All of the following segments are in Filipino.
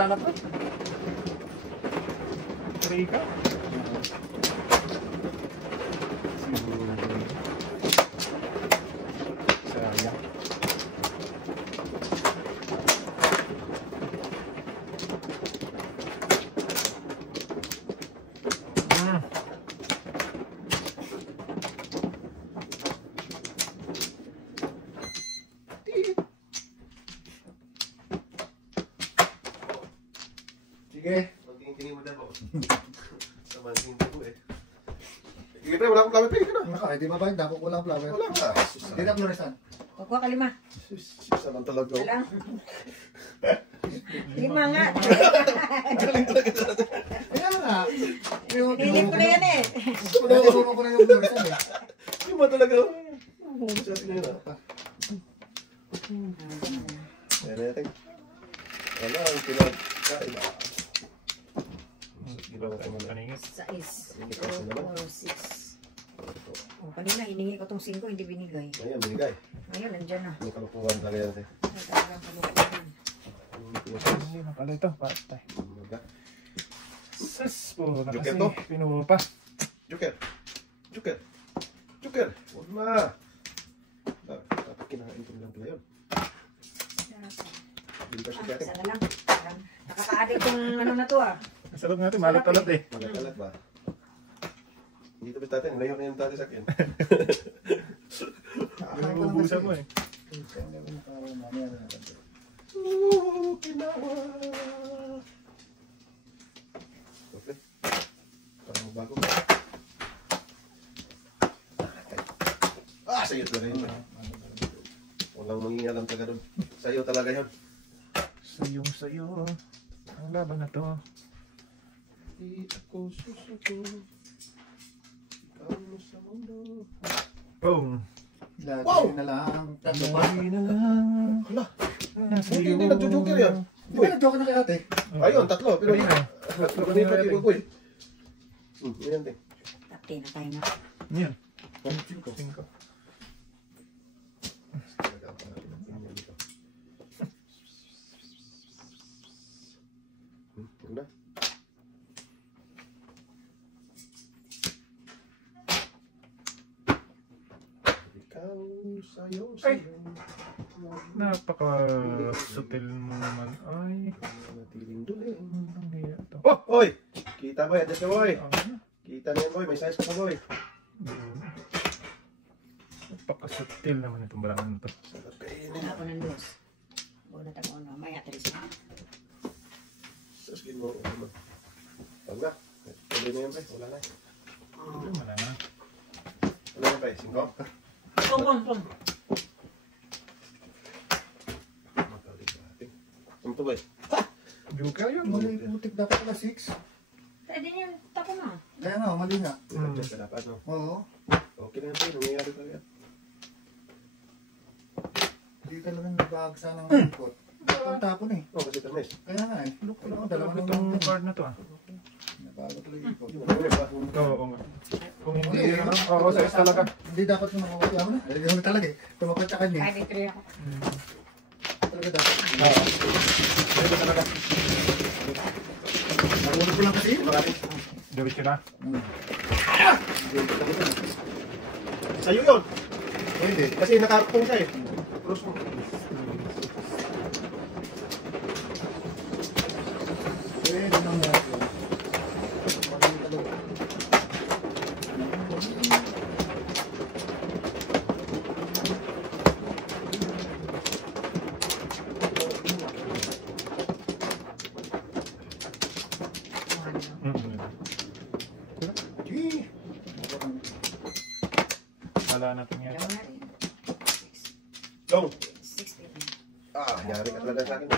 sana to. Rika. Sayang. Sige. Tingin mo na po. Sama tingin mo eh. Sige pre, wala akong flower pre. Naka, di ba ba? Dako ko lang flower. Wala ka. Hindi na fluorescent. Kukuha ka 5. Isa lang talaga. Wala. 5 nga. Kaya nga. Pinili ko na yan eh. Pinili ko na yung fluorescent eh. Yung ba talaga? Sa tingin na. Meron natin. Wala, ang pinagkain. Paningis. 6. 4, 6. Oh, kanina hiningi ko tong 5, hindi binigay. Ayun, binigay. Ngayon, nandyan na. May kalupuhan talaga yan. Ay, talagang kalukuhan. Hindi na pala ito. Patay. Sus po. Joker to? Pinuho pa. Joker. Joker. Joker. Huwag na. Dapat kinain ko lang pala yun. Hindi pa siya dati. Sana lang. Nakaka-addict yung ano na to ah. Masarap nga ito. Malat-alat eh. Malat-alat ba? Hindi ito ba tatay? Nilayo na yung tatay sa akin. Binububusan mo eh. Kinawa. Okay. Parang magbago. Sa'yo talaga yun. Walang mangingalam talaga doon. Sa'yo talaga yun. Sayong-sayo. Ang laban na to. Di ako susuko. Ikaw mo sa mundo. Boom. Lagi na lang. Tatlo pa. Lagi na lang. Hala. Nasa iyo. Hindi nagjo-joker yan. Di ba nag-joke na kay ate? Ayun, tatlo. Pero Ayun eh. tatlo ko nito yung boy. Yan din. Tapte na tayo na. Yan. 5. 5. Ganda. Ikaw sa'yo. Napaka-sutil mo naman. Ay. Natiling duli. Ang hiya to. Oh! Oy! Kita boy, adas ka boy. Ano? Kita na yan boy, may size ka boy. Napaka-sutil naman itong barangan to. Sarap kainin. Wala ko ng dos. Wala tayo ano. May atris na. Saskin mo. Wag na. Tuloy na yan pre, wala na. Wala na. Wala na pre, 5. Pum. Ano to boy? Joker yun. Mali putik dapat pala 6. Pwede niyo tapo na. Kaya nga, mali nga. Adjust ka dapat no? Oo. Okay na yan pre, nangyayari talaga. Hindi talaga nagbagsa ng ikot. Ang tapon eh. Oh, kasi tamis. Kaya nga eh. Look, dalawa na Itong lang. card na to ah. Nabago talaga ikot. Oo nga. Kung hindi, oo, sa is talaga. Hindi dapat naman makakaya mo na. Alam mo talaga eh. Tumakot sa kanya. Ay, di ako. Talaga dapat. Oo. Ito talaga. Nahulog ko lang kasi. Diretso na. Sa'yo yun. Pwede. Kasi nakapong siya eh. Cross mo. Pwede nang yan. Wala na ito nga. Dalawa na rin. Go! 16. Yari ka talaga sa akin.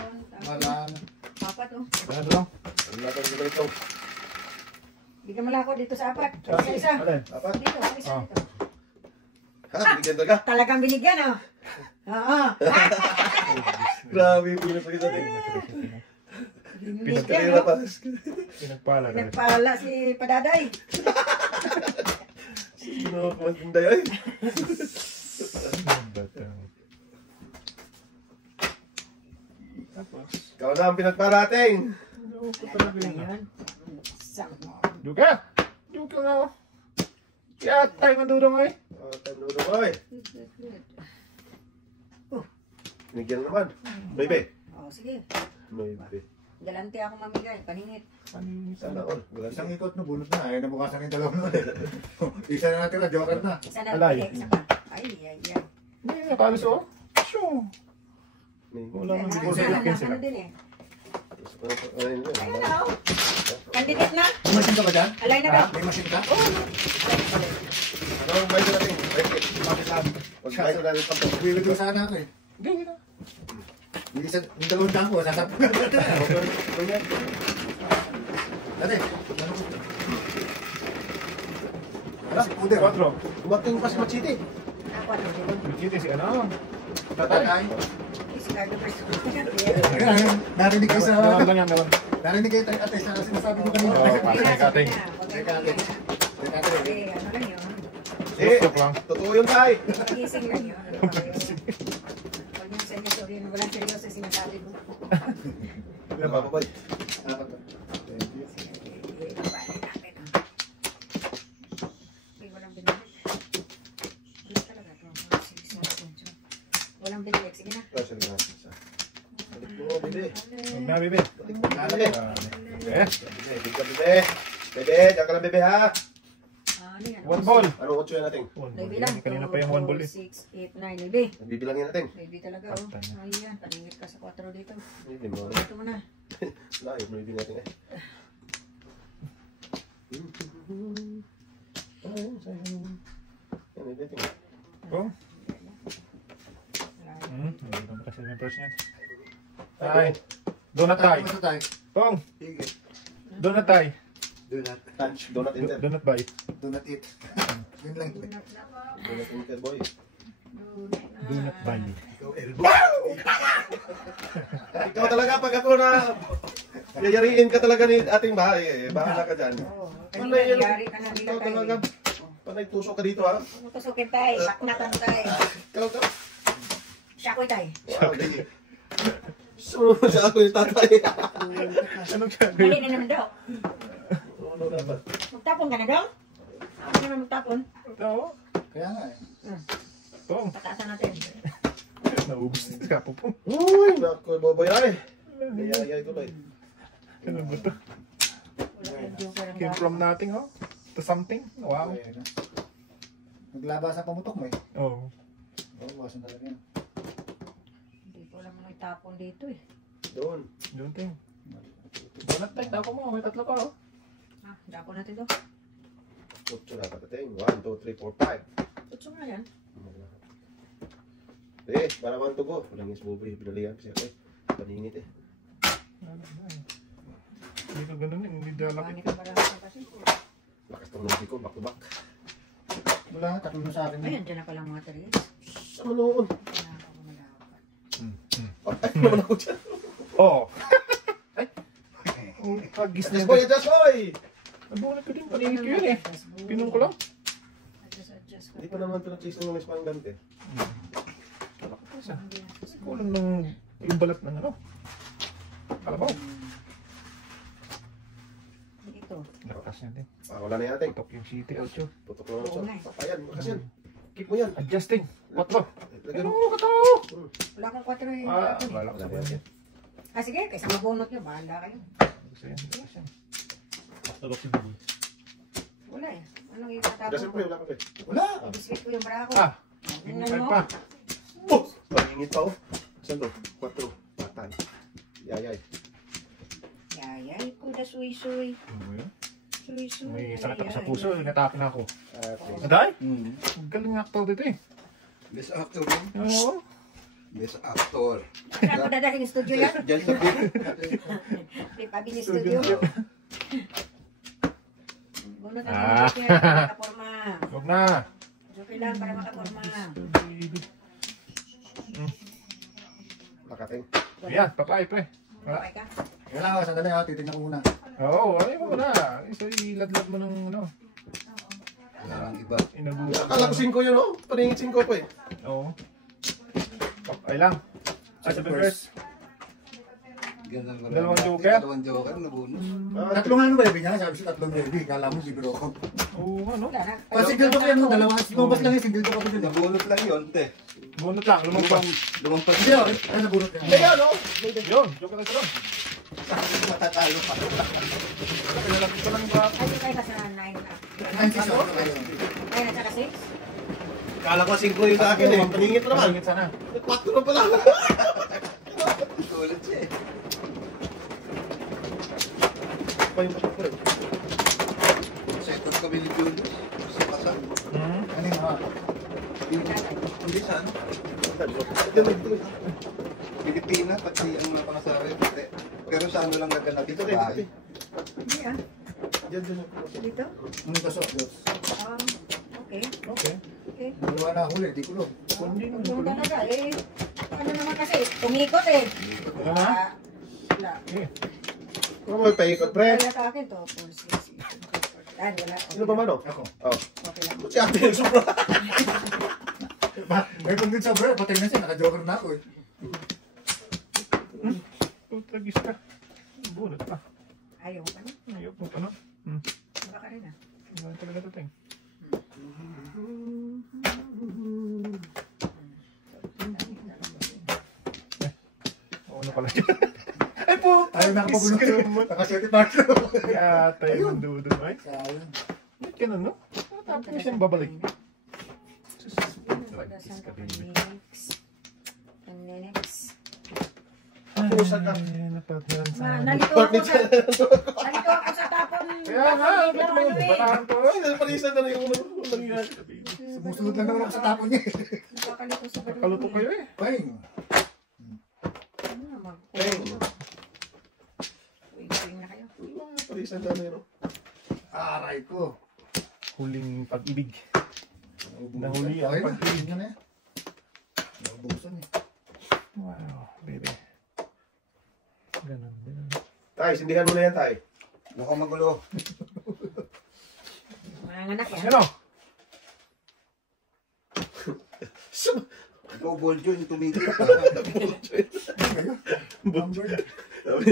Wala na. Apat oh. Ano lang? Ang laban ko ito. Hindi ka malako dito sa apat. Sa Isa. alin? Dapat. Dito, isa Oh. dito. Ha? Binigyan talaga? Talagang binigyan oh. Oo. Grabe yung pinapagin natin. Binigyan Pinagkarira oh. pa. Pinagpala na rin. Nagpala si Padaday. Sino ako matinday ay? Batang. Tapos, Ikaw Wala ang pinagparating. Loko talaga yun. Ngayon. Sama. Joker! Joker nga ako. Kaya tayo ng dudong ay. Tayo boy. Binigyan naman. Baby. Oh, sige. Baby. Galante ako mamigay. Paningit. Sana all. Isang ikot no, bunot na. Ayaw na bukasan yung dalawang nun eh. Isa na natin na, joker na. Isa na. Alay. Isa pa. Ay, ay, ay. Hindi, nakalis oh. Shoo. Wala nang bigay sa akin sila. Ano din eh. Ayun na. Ayun na oh. Candidate na. May machine ka ba dyan? Alay na ba? Ha? May machine ka? Ano ang bayad natin? Bakit sabi? Huwag bayad natin pa. Bibigyan sana ako eh. Gawin na. Yung dalawang dyan ko, sasapin ka natin. Dati, ano ko? Wala, Puder. 4. Umating pa si Machiti. Ako ano dito. Bukiti si ano. Tatay. Tatay. Si Cardo Perso. Ayun, narinig kayo sa... Nalang lang yan, nalang. Narinig kayo tayo ate sa sinasabi ko kanina. Oo, patay. Ano lang yun? Joke lang. Totoo yun tayo. Gising lang yun. Ano ba yun? Huwag niyong seryoso rin. Walang seryoso sinasabi mo. Ano ba, babay? Apat ba? Walang binalik. Sige na. Kasi na. Balik mo, bebe. Huwag na, bebe. Balik mo, bebe. Eh, Bebe, bebe. Bebe, diyan ka lang, bebe, ha? Ano yan? 1 ball. Anong kutso yan natin? Baby lang. Kanina pa yung 1 ball eh. 6, 8, 9. Baby. Bibilangin natin. Baby talaga oh. Ayan. Paningit ka sa 4 dito. Hindi mo. Ito mo na. Layo, bibil natin eh. Ayun, sayang. Yan, ibitin. Oh. Hindi ko kasi yung first yan. Tay. Donut tay. Ito tayo. Pong. Sige. Donut tay. Donut. Touch, donut enter. Donut bay. Donut eat. Yun lang. Donut enter, boy. Donut bay. Ikaw, elbow. Ikaw talaga, pag ako na yayariin ka talaga ni ating bahay eh. Bahala ka dyan. Oo. Panay Kanina yan. nangyari ka na nila Ikaw talaga. tayo. Panay tusok ka dito, ha? Tusukin tayo. Baknakan tayo. Ikaw ka. Siyakoy tayo. Wow, di. Sumunod sa ako yung tatay. Anong Mali gagawin? na naman daw. Ano dapat? Magtapon ka na daw? Ako naman magtapon. Oo. Kaya nga eh. Pong. Pataasan natin. Naubos dito ka po, Pong. Uy, naku, boboy ay. Yayay ko ba eh. Ano ba ito? Wala kang joker ang Came from nothing, oh. To something. Wow. Ayan na. Naglabas ang pamutok mo eh. Oh. Oo, bawasan talaga yan. Hindi ko alam may tapon dito eh. Doon. Don't think. Donut tay. Tako mo. May 3 pa, oh. Ah, dapon natin to. Kutso dapat natin. 1, 2, 3, 4, 5. Tutso nga yan. Eh, para man to go. Walang is boboy. Pinalihan kasi ako eh. Paningit eh. Hindi ka ganun eh. Hindi dalak. Panik ka parang ako kasi. Lakas tong nabi ko, back to back. Wala nga, tatlo na sa akin. Ayan, dyan na pala mga taris. Sa manoon. Wala ako malawakan. Ay, naman ako dyan. Oh. Ay. Oh, kagis na Adjust boy, adjust boy! Nabunod ko din. Paningit ko yun eh. Pinom ko lang. Adjust ka. Hindi pa naman pinag-chase ng mga spang gante. Kulang ng yung balat ng ano. Kalabaw. Ito. Lakas natin. Wala na natin. Putok yung city out yun. Putok na Oo lang nga eh. siya. Papayan, kasi yan. Keep mo yan. Adjusting. 4. Lagyan Ano mo. ka to? Wala akong 4 eh. Wala ko Wala sa na yan. Ah, sige, kaysa mabunot nyo, bahala kayo. Gusto yan. Gusto yan. Tapos yung buboy. Wala eh. Anong Adjust itatapon mo, ko? wala ka pa eh. Wala! Biscuit ko yung brako. Ah. Tingnan Hindi mo. pa. Oh! Pangingit pa oh. Saan to? 4. Patan. Yayay. Yayay ko da suy-suy. Ano ba yun? Suy-suy. May sakit ako sa puso. Natapin na ako. Okay. Aday? Ang galing actor dito eh. Best actor yun. Oo. Best actor. Saan mo dadaling studio yan? Diyan sa book. Di pa bini studio. Bunot ang Ah. joke yan para makaporma. Huwag na. Joke lang para makaporma. Nakating. Yan, papay pre. Okay ka? Wala nga, sandali ha, titignan ko muna. Oo, ano mo na. Isa iladlad mo ng ano. Wala lang iba. Inabutan. Akala ko 5 yun oh. Paningit 5 pa eh. Oo. Ay lang. Ay, sabi first. Ganun ko Dalawang rin. joker? Dalawang joker, nabunot. Tatlong ano ba, niya? Sabi siya tatlong baby. Kala mo si Bro. Oo, ano? Wala na. Pag single to yan, dalawa. Lumabas lang yung single to kasi dun. Nabunot lang yun, te. Bunot lang, lumabas. Lumampas Hindi ako, ay nabunot yan. Hindi, ano? Yun, joke na sila. matatalo pa. Pinalapit ko lang ba? Ay, kayo kasi na 9 na. Ay, si Sean, kayo. 9 at saka 6? Kala ko 5 yung sa akin eh. Paningit naman. Paningit sana. 4 na pala. Ulit siya eh. Pa yung patok ko rin. Second kami ni Julius. Sa pasang. Ano yung mga? Hindi saan? Diyan lang dito. Pilipina, pati ang mga pangasabi. Pero sa ano lang naganap Dito sa rin. bahay. Hindi ah. Diyan, diyan. Dito? Ano yung kaso? Okay. Okay. Okay. Dalawa na huli, di ko lang. Kundi mo. Yung talaga eh. Ano naman kasi, tumikot eh. Wala na? Wala. Ano mo paikot, pre? Wala sa akin to. 4, 6, 8, 9, 10. Wala. Sino pa man oh? Ako. Oh. Okay lang. Si ate yung sobra. May kung din sa bro, patay na siya, naka-joker na ako eh. Putagis ka. Bunot pa. Ayaw ka na. Ayaw po, ano? Baka rin ah. Wala talaga ito, Teng. Ano pala siya? Ay po! Ayaw nakapagulong Iskrim mo. Nakaswerte partner. Kaya tayo yung dudun, ay. Sayang. Ba't ganun, no? Tapos mo siyang babalik. Pagdasan ka pa next. And then next. Pusa ka. Ay, napatiran sa akin. Nalito ako sa tapon. Kaya nga, ba't mo batahan ko? Ay, napalisan na rin yung nangyari. Sumusunod lang naman ako sa tapon niya. Nakakalito sa balon. Kaluto kayo eh. Pahing. Ano na mag- Peng. Tuwing-tuwing na kayo. Napalisan na rin. Aray ko. Huling pag-ibig. Nahuli ang Ay, pag-ibig. nga na yan. Naubusan eh. Wow, baby. Ganun din. Tay, sindihan mo na yan, tay. Mukhang magulo. Mga anak yan. Ano? Ikaw, Boljo, yung tumigil. Number. Sabi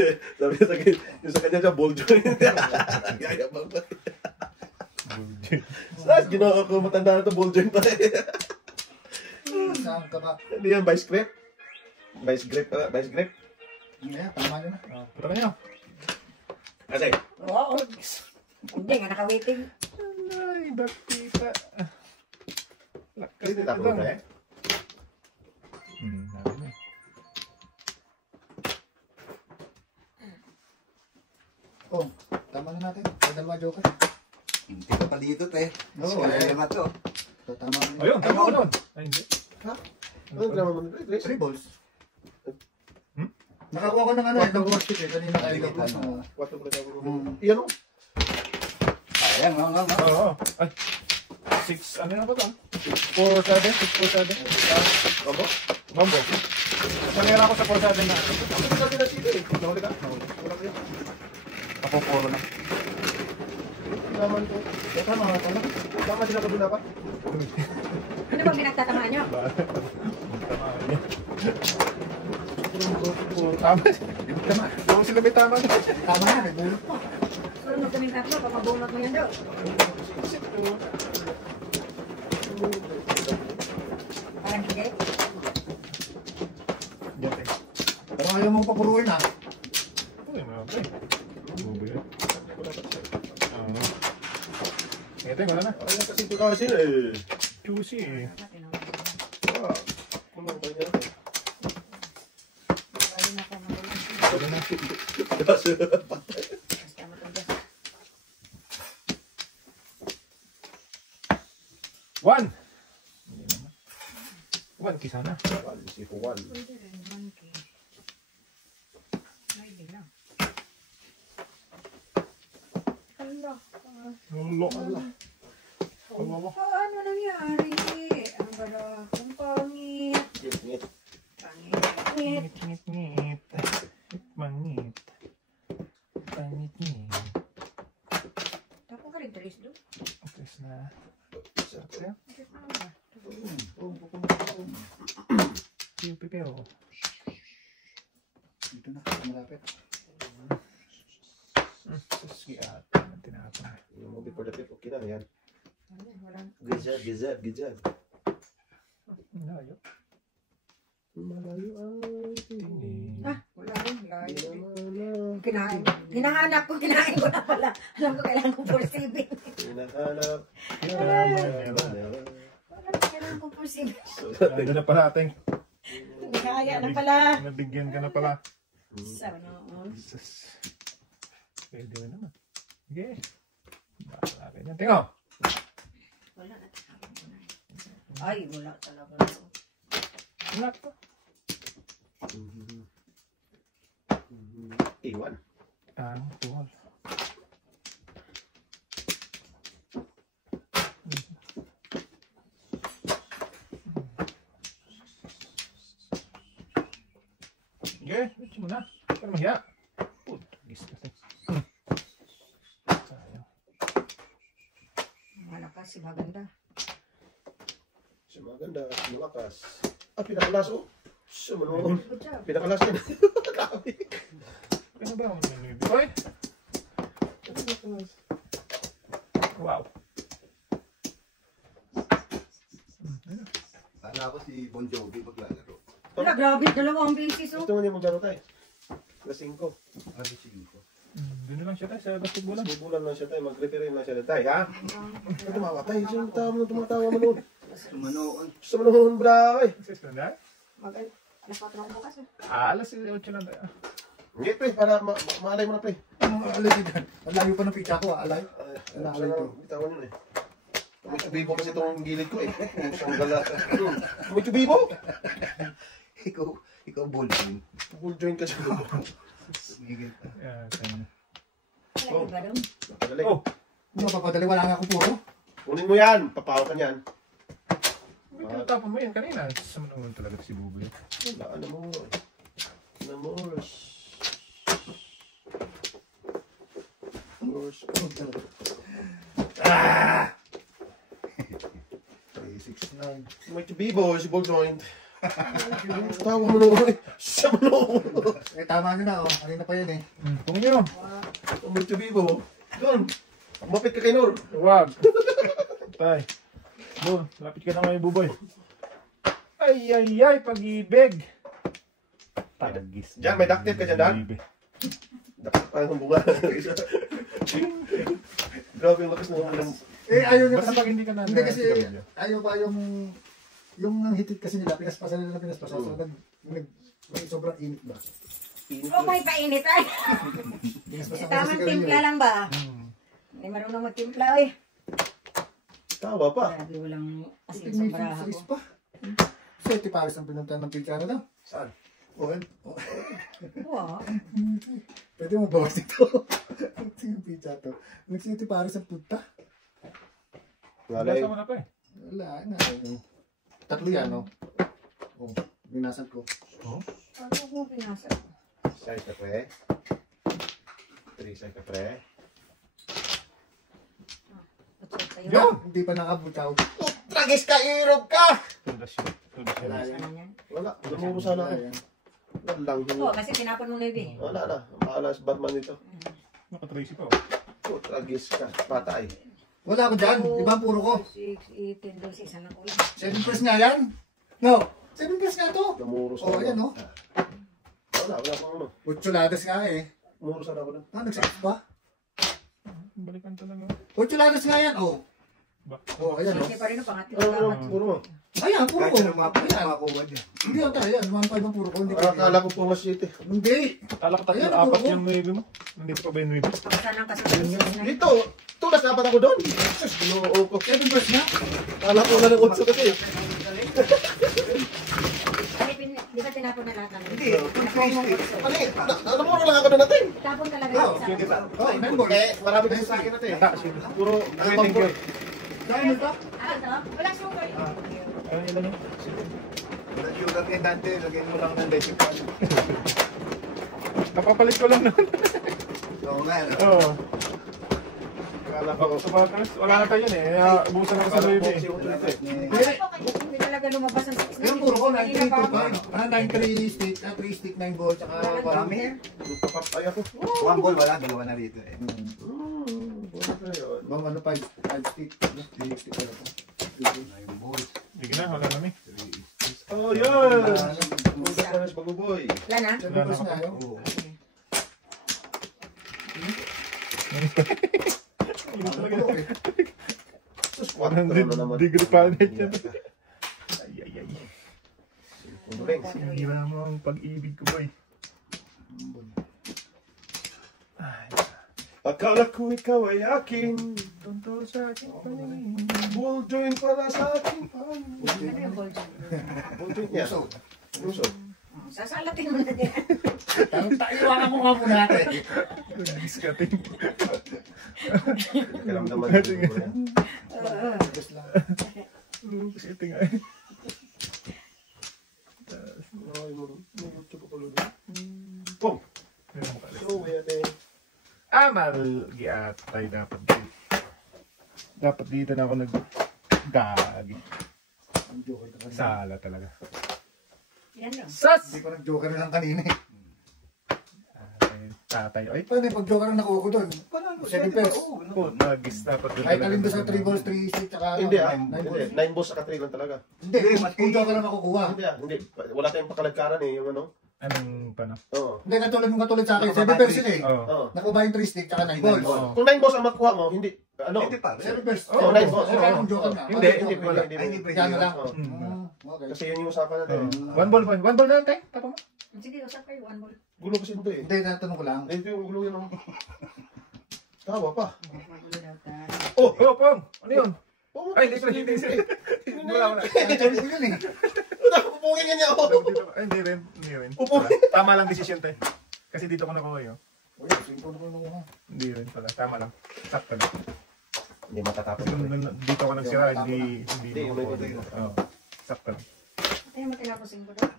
niya sa akin, yung sa kanya siya, ball joint. Yayabang pa. Saan, ginawa ko matanda na ito, ball joint pa eh. Saan ka ba? Hindi yan, vice grip. Vice grip, vice grip. Ano yan? Tama nyo na. Punta ka nyo. Kasi, Oo. Hindi nga naka-waiting. Ay, bakita. Lakas hindi nito tapos doon. na eh. Nabi na. Oh, tama na natin. May dalawa joker. Hindi ka pa dito, te. Oo, Kaya eh. naman to. So, tama na. Ayun, tama ko doon. Ay, hindi. Ano drama mo? Trace? 3 balls. Hmm? Nakakuha ko ng ano, ng watch kit eh. Kanina kayo ka plus. What ang drama mo? Hmm. Iyan o. Ayan, nga. Oo. Ay. 6, ano na ba ito? 4-7, 6-4-7. Abo? Mambo. Sanira ako sa 4-7 na. Ano ba natin na sila eh? Nahuli ka? Wala kayo. Ako 4 na. Naman ko. Tama nga pala. Tama sila kabila pa? Ano bang pinagtatamaan nyo? Tama. Tama. Yung sila may tama. Tama na, may bulot pa. Sunod kaming tatlo, pag mabunot mo yan daw. Parang hindi. Pero ayaw mong papuruin ha. Uy, mga pre. Bubi yun. Ito, wala na. Ay, kasi ito kasi eh. Juicy eh. Ah, kumang ba niya? Ayun ako, magulang. Wala na. Kasi, Basta matugas. 1! 1 kisa na. si Juan. Pwede rin, monkey. Ay, di lang. Hala. Nulo. Ano mo? Paano nangyari? Ang bala kong pangit. Pangit. Ngit, ngit, ngit. Mangit. Pangit, ngit. Tapos ka rin talis doon. Tapos na. Sarap sa'yo. Piyo, pipero. Dito na. Malapit. Sige, tinapon. Yung mo before the tip, okay na yan. Walang Good job, good job, good job. Layo. Malayo ay tingin. wala rin. Di Layo. naman Kinain. Hinahanap ko, kinain ko na pala. Alam ko kailangan ko forsibin. hinahanap. Kailangan ko forsibin. Lalo na pala ating. Kaya na pala. Nabigyan ka na pala. Sana all. Jesus. Pwede mo naman. Sige. Baka natin yan. Tingo! Wala na. Ay, wala talaga. Wala to. Iwan. Tuhol. Sige, switch mo na. Pero mahiya. Putugis kasi. Sayang. Malakas si Maganda. Si maganda, si malakas. Pinakalas oh. Sumunod. Good job. Pinakalas yun. Grabe. Ano ba ang nanubi? Oy! Wow. Kala ko si Bon Jovi maglalaro. Wala, grabe. Dalawang beses oh. Gusto mo niya maglaro tayo? Lasing ko. Ano si Inko? Doon na lang siya tayo sa basketballan. Bulan lang siya tayo. Mag-referee lang siya tayo, ha? Ano tumawa tayo? Sino tumatawa mo noon? Manoon. Gusto mo noon, bra, eh. Sis na dahil? Alas 4 ang bukas eh. Alas 8 na tayo. Hindi, pre. Para maalay mo na, pre. Alay si Dan. Ang layo pa ng pizza ko, alay. Ang Sana alay to. bitawan yun, eh. May tubibo kasi itong gilid ko, eh. Pusang gala. May tubibo? Ikaw bullpen. Full joint kasi doon. Sumigil pa. Yeah, tayo na. Wala iba doon. Magaling. Oh! Hindi mapapadali, wala nga akong puro. Kunin mo yan. Papawa ka niyan. May tapon mo yan kanina. Sumunod talaga si Buboy. Wala, ano mo. Ano mo. Ah! 369. May tubibo, si ball joint. Tawa mo naman, eh. Siya mo naman. Eh, tama nyo na, oh. Kanina pa yan, eh. Kung yun. May tubibo. Doon. Mapit ka kay Nor. Huwag. Tay. Doon, lapit ka na ngayon, Buboy. Ay, ay, ay, pag-ibig. Talagis. Diyan, may duct tape ka dyan, Dan? Dapat pa yung bunga. Grabe yung lakas ng ulam. Eh, ayaw niya Basta kasi. pag hindi ka na... Hindi kasi, ayaw pa yung hitit kasi nila, pinaspasan nila pinaspasan. So, may sobrang init ba? Oh, may painit ay. Pinaspasan ko kasi Tamang kanina. timpla lang ba? Hindi marunong magtimpla eh. Tawa pa. Grabe, walang asin Puting sa may baraha freeze ko. pa. So, ito pares ang pinuntahan ng pizza daw. Saan? Oh, Wow. pwede mo bawas ito. Ito yung pizza to. Nagsiti pares ang punta. Ngalay. Basta mo na pa eh. Wala na. Tatlo yan, no? Oh, binasag ko. Oh? Ano mo pinasa? Size ka pre. 3 size ka pre. Tayo. Yo! Hindi pa nakabutaw. Tragis ka, irog ka! Tudas yun. Tudas yun. Wala yan. Ano yan? Wala, lumuro sana ako. Wala yan. Wala lang. Oo, kasi tinapon mo na yun eh. Wala na. Bahala sa Batman nito. Naka-tracy pa oh. Oh, tragis ka. Patay. Wala ako dyan. Iba ang puro ko. 6, 8, 10, 12, isa na ko lang. 7 plus nga yan. No. 7 plus nga to. Lumuro Oh, sana. ayan, no? Wala pang ano. Uchuladas nga eh. Lumuro sana ako doon. Ah, nagsakit ba? Balikan talaga. Uchuladas nga yan. Oh. Oh, ayan, no? Hindi pa rin ang pangatlo. Ano, puro mo. Ayan, puro ko. Kahit anong Ayan. makuha niya. Hindi yan tayo. Yan. 1.5 ang puro ko. Hindi ko. Akala ko po mas city. Hindi. Kala ko tatlo, Ayan, apat oo. yung 9 mo. Nandito pa ba yung 9? Saan ang kasi Dito, tulas dapat ako doon. Sus, ginoo ko. 7 plus nga. Kala ko na ng 8 kasi. Di ba tinapon na lahat ng Hindi. Ano eh, namuro lang ako na natin. Tapon talaga Oh, yung isa. Di ba? Oh, 9 ball. Eh, marami kasi sa akin natin. Puro, Thank you. Dahil ba? Ah, ito? Walang sugar. Ayun yun lang. Nag-yoga kay Dante, lagyan mo lang ng decibel. Kapapalit ko lang nun. Oo nga, no? Oo. Kala ko. Sa batas, wala na tayo yun eh. Ubusan ako sa 9 eh. Hindi talaga lumabas ang 6 na Yung puro ko 9 9 3 stick, 9 ball, tsaka Marami. Ay ako. 1 ball wala, dalawa na rito eh. Wala na yun. Mga ano, 5 stick. 3 stick pala to. 9 balls. Sige na, wala namin. Oh, yun! Bukas na mas baguboy. Wala na? 7 balls na yun. Oo. Sus, 4 na naman. Degree Fahrenheit yan. Ay, ay, ay. Umuling. Sinira mo ang pag-ibig ko, boy. Akala ko ikaw ay akin. Tunto sa aking paningin. Ball joint para sa aking paningin. Ano yung ball dyan? Ball joint niya. Luso. Sasalatin mo na din. Iwanan mo nga muna natin. Discutting. Kalamdaman ko yan. Discutting nga. Ay, magluto ko pala doon. Pong! So, yan eh. Malgiat tayo dapat dito. Dapat dito na ako nag-gagi. Sala talaga. Yan lang. Sas! Hindi ko nag-joker lang kanina eh. Tatay. Ay, Paano yung pag-joker lang nakuha ko doon? 7 pairs. po, nagis dapat doon. Kahit alin doon sa 3 balls, 3 stick, tsaka Hindi ah. 9 Hindi. balls. 9 balls saka 3 lang talaga. Hindi, kung joker lang nakukuha. Hindi ah. Hindi. Wala tayong pakalagkaran eh. Yung ano. Anong paano? Oo. Hindi, katulad sa akin. 7 pairs yun eh. Oo. Oo. Nakuha yung 3 stick, tsaka 9 balls. Oo. Kung 9 balls ang makuha mo, hindi. Ano? Hindi pa. 7 pairs. Oo, 9 balls. Kaya kung joker na. Hindi, Hindi pwede. Ay, hindi pwede. Gano'n lang. Oo. Okay. Kasi yun yung usapan natin. One ball na lang tayo. Tapa mo. Sige, usap kayo. One ball. Gulo kasi ito eh. Hindi, natanong ko lang. Ito yung gulo yun. oh. Tawa pa. One ball daw tayo. Oh! Oh, Pong! Ano yun? Oh, Ay, hindi. Wala. Sabi ko yun eh. Pupungin ka niya ako. Ay, hindi rin. Upo. Tama lang decision tayo. Kasi dito ko nakuha yun. Uy, simple ko nung mga. Hindi rin pala. Tama lang. Sakto lang. Hindi matatapos. Kasi nung dito ako nagsira, hindi Hindi, makukuha hindi. dito. Oo. Sakto lang. Tayo matinaposin ko daw.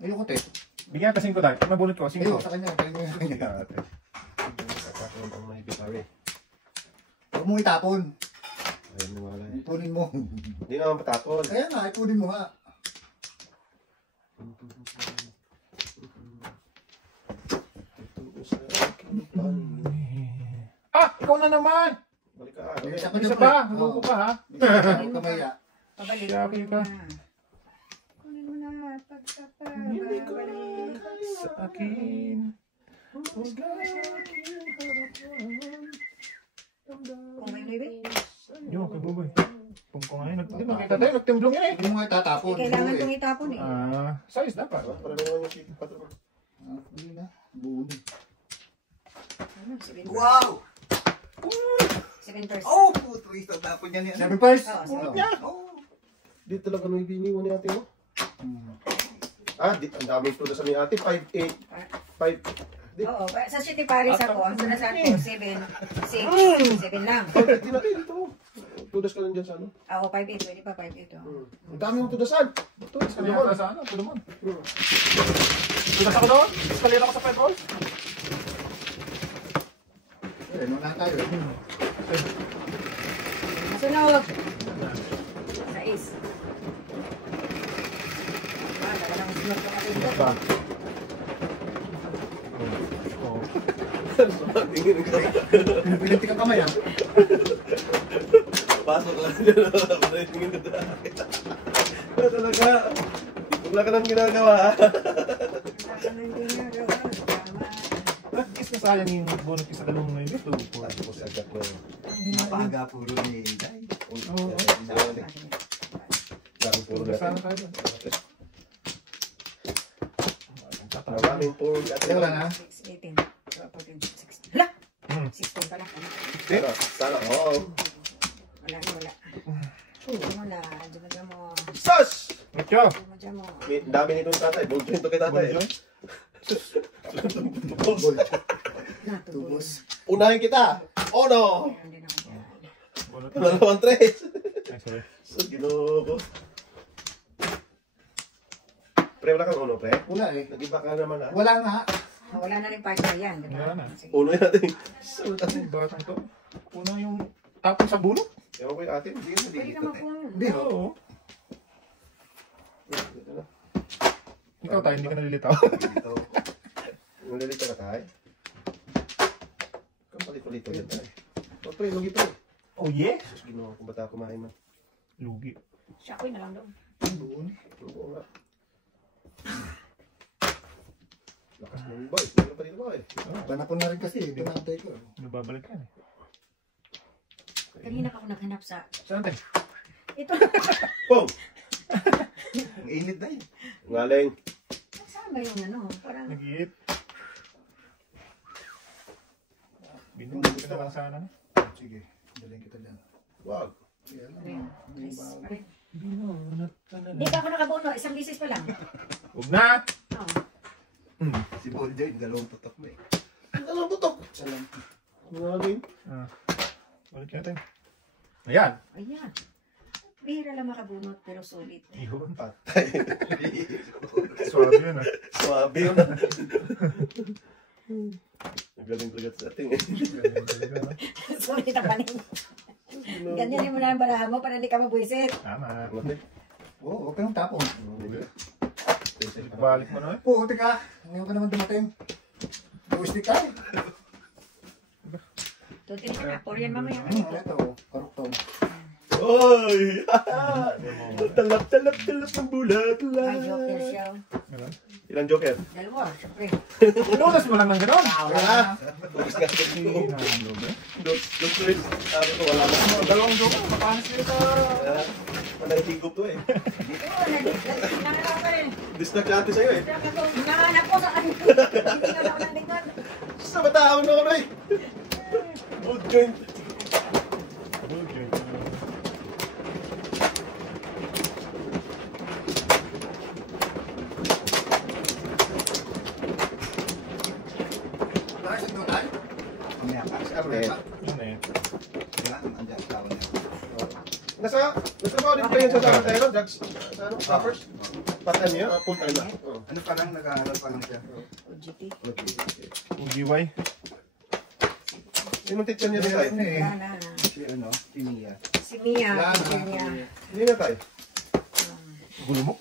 Ayoko te. Bigyan ka 5 tayo. Mabunot ko, 5. Ayoko sa kanya. Ayoko sa kanya. Tatapos ang may bitari. Huwag mong itapon. Ayun na wala eh. Ipunin mo. Hindi naman patapon. Kaya nga, ipunin mo nga. Ikaw na naman! Balik ka. May Okay. isa Isa pa, naloko ka ha? Kamaya. Pabalik Siyaki mo ka. na. Kunin mo na. Pagkapabalik. Sa akin. Kung may nibig. Yo, kay Buboy. Kung ngayon, di ba kita tayo, nagtimblong yan eh. Hindi mo nga itatapon. Kailangan itong itapon eh. Size dapat. Para naman yung shitty patron. Hindi na. Buuni. Ano, 7 Wow! 7%. Oh, puto ito. Tapon yan yan. 7 pairs. Oo, Oh. Di talaga nung ibiniwan ni ate mo. Ang daming tulo sa ni ate. 5'8". 5. Oo, sa City Paris ako, ang sinasabi ko, 7, 6, 7 lang. Hindi natin dito. Tudas ka lang dyan sa ano. Oo, 5'8", pwede pa 5'8". Ang dami mong tudasan. Tulas ka na sa ano, Tudumon. Tulas ako doon? Eskalera ako sa 5 balls? Eh, nung lang tayo. Masunod. 6. Talagang sunod ko natin dito. Ba? Pinanti ka kamay ah. Pasok lang dyan. Tingin ko na. Talaga. Wala ka nang ginagawa. Practice na sayang yung bonus sa dalawang ngayon dito. Tapos agad mo. Napaga puro ni Inday. Oo. Daming puro Sana natin. tayo. Maraming puro Kaya natin. wala na. 6, 18, 14, 16. Hala! 16 pala. Sana. Oo. Wala na, wala. Ano na, dyan mo. Sus! Mityo! Dyan mo. May dami nitong tatay. Bonjour ito kay tatay. Natubos. Unahin kita. Oh no! Meron din ako dyan. Bonus. Dalawang tres. Ay, sorry. So, ginoo ko. Pre, wala kang uno, pre? Wala eh. Nag-iba ka naman, ha? Wala nga. Wala na rin partner yan, di ba? Wala na. Sige. Uno natin. So, Ang batang to. Una yung tapon sa bulok. ewan ko yung atin. Hindi mo Pwede dito naman te. po yun. Hindi oh. Oo. Ikaw tayo, hindi ka nalilitaw. Dito. Nalilito ka tayo. Kung palito-lito yan tayo. O, pre, lugi pre. Oh, yeah? Sus, ginawa kung bata kumain man. Lugi. Siya ko na lang doon. Doon. Oo nga. Lakas mo yung boy. Meron pa dito boy. Tanak ko na rin kasi. Pinantay ko. Nababalik ka eh. Kanina pa ako naghanap sa... Saan tayo? Ito. Boom! Ang init na yun. Ngaling. Saan ba yung ano? Parang... Nag-iit. Binunod ka na lang sana. Sige. Daling kita dyan. Wag. Yan. Ayan. Ayan. Binunod ka na Hindi pa ako nakabuno. Isang bisis pa lang. Huwag na! Oh. Si Boljo, yung dalawang tutok mo eh. Anong tutok? Salam. Ngaling. Balik ka natin. Ayan. Ayan. Bihira lang makabunot pero sulit. Yun. Patay. Swabe yun ah. Swabe yun. Ang galing talaga sa ating eh. Ganyan talaga, no? Sulit ang panin. Ganyan yung muna ang barahan mo para hindi ka mabuisit. Tama. Oo, huwag kang tapon. Balik mo na eh. Puti ka. Ngayon ka naman dumating. Buwistik ka eh. Tutin ka na. Korean mamaya. Ito, karukton. Oy! Talap ng bulat Ay, lang. joker siya. Ganun. Ilang joker? Dalawa, syempre. Lunas mo lang ng gano'n. Ah! Tapos nga sa Hindi na ano ba? Don't twist. Sabi ko wala na. Dalawang joke. Makahanas nila sa... Manahigop to eh. Oo, nanganap ka rin. Distract natin sa'yo eh. Nanganap ko sa kanila. Hindi ka lang ng lingkod. Sa batao na ako eh. Old joint. Tayo, ito tayo. Mamaya ka. Sa Eh. Yun eh. Diba? Andiyan sa tao niya. Nasa ba ulit pa yun sa tawag tayo? Drugs? Sa ano? Stoppers? Patan niya? Full time na. Oo. Ano pa lang, nag-aaral pa lang siya. OGT. UGY. Sinong teacher niya din tayo? Ano eh. Na. Si ano, si Mia. Si Mia, Yan, teacher niya. Hindi na tayo. Gulumok.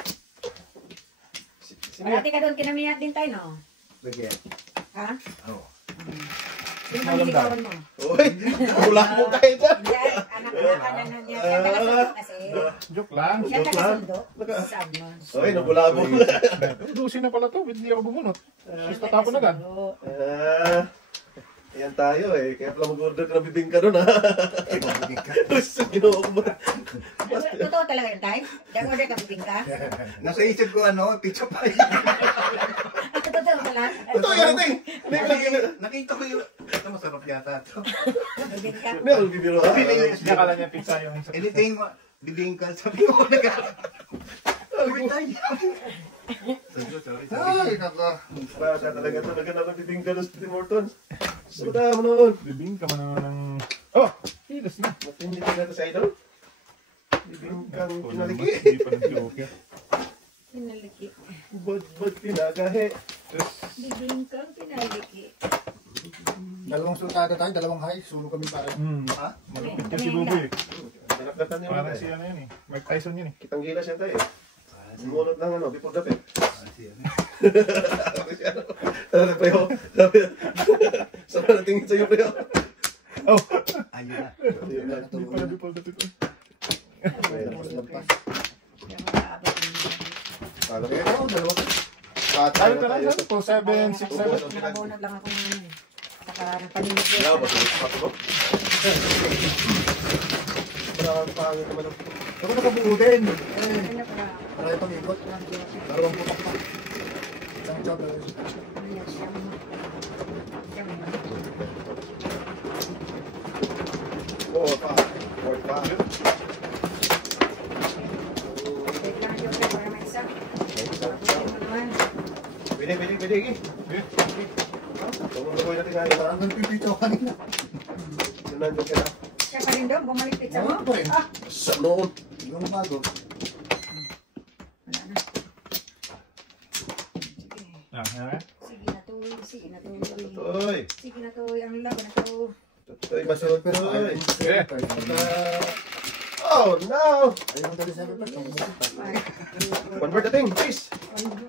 Si Mia. Parati ka doon, kinamiyat din tayo, no? Baguette. Ha? Oo. Sino ba niligawan mo? Uy! Wala mo tayo dyan! Yan, anak-anak na niya. Siya taga-sundo kasi. Joke lang. Siya Joke lang. taga-sundo. Saan yun? Uy, nabulabo. Dusin na pala to. Hindi ako bumunot. Basta tapon agad. Ayan tayo eh. Kaya pala mag-order ka ng bibingka doon ha. Gusto ginawa ko ba? Totoo talaga yun, Tay? Order ka bibing ka? Nasa isip ko ano, pizza pie. Totoo pala? Ito yan natin! Nakita ko yung... Ito masarap yata ito. Bibing ka? Hindi ako bibiro ha. Nakala niya pizza yung isa. Anything, bibingka, sabi ko nag Uy, tayo. Sorry. Ay, naka. Bata talaga ng bibingka doon sa Tim Hortons. Suda mo noon. Bibing ka man naman ng... Oh! Hilas na. Matindi ka natin sa idol. Bibingkang pinaliki. Hindi pa nag-joke. Pinaliki. Ba't pinagahe? Bibing ka, pinaliki. Dalawang sultado tayo, dalawang high. Sulo kami para. Ha? Malapit ka si Buboy eh. Dinakdatan niya Parang mga si ano yun eh. Mike Tyson yun eh. Kitang gilas yan tayo eh. Sumunod lang ano, before the pet. Ano preo? Saan na natingin sa'yo preo? Oh! Ayun na. Hindi pala before the people. Kaya makaabot ng Paano Pero, dalawa ka. Tayo ka lang saan po? 7, 6, 7. nakabunod lang ako ng saka napalimit yun. Kaya ba sa pato ko? Maraming pangit naman ang... Ako nakabuo din. Ano para? Para itong ikot. Walang joke. Dalawang putok pa. Isang job. Ayan, siyam. Siyam. Oo, pa. Or pa. Wait lang yung joke para may isa. Abutin mo naman. Pwede. Tumutukoy natin nga yun. Parang nagpipito kanina. Yun na, joke na. Siya pa rin doon, bumalik pizza mo. Ano pa rin? Sa noon. Yung bago. Wala na. Sige. Sige na tuloy. Toy. Sige na tuloy. Ang laban na to. Toy, masunod. Pero, Toy. Eh. Oh, no! Ayun ang 37 plus. One more thing, please. Ano?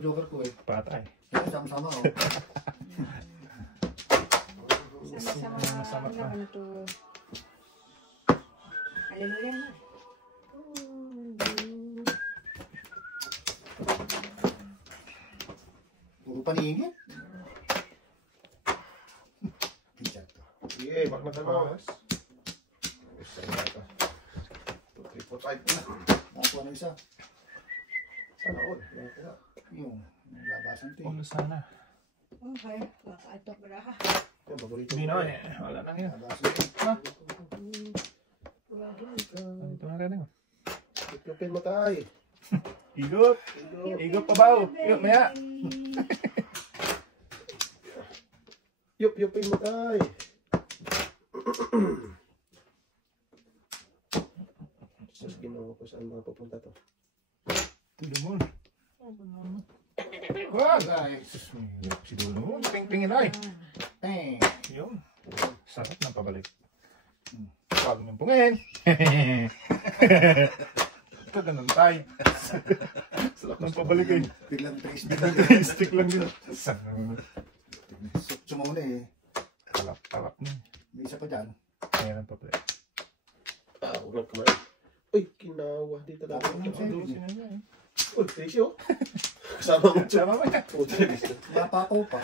joker ko eh. Patay. Kaya sama-sama oh. Sama-sama naman ito. Hallelujah na. Puro paningin. Pichat to. Sige, bak na tamas. Isa na ito. 2, 3, 4, 5 na. Nakakuha na isa. Sana all. Nakakuha. Yung labasan ito eh. Ulo sana. Okay. Ito pala ha. Yan, paborito Hindi ko. na eh. Wala na yan. Labasan ito. Ito na rin. Itlopin mo tayo. Igop. Igop pa ba? Igop maya. Yupin mo tayo. Sus, ginawa ko saan mga pupunta to. Tulungon. Wag ay. Sus, si Tulungon. Ping-pingin ay. Eh. Yun. Sarap ng pabalik. Wag niyong pungin. Ito ganun tayo. Sarap ng pabalik eh. Biglang trace. Stick lang din. Sumuna eh. Talap na. May isa pa dyan. Ayan ang pabalik. Huwag lang kumain. Uy, kinawa dito lang. Uy, Tracy oh. Kasama mo. Sama mo yan. Oh, Tracy. Mapako pa.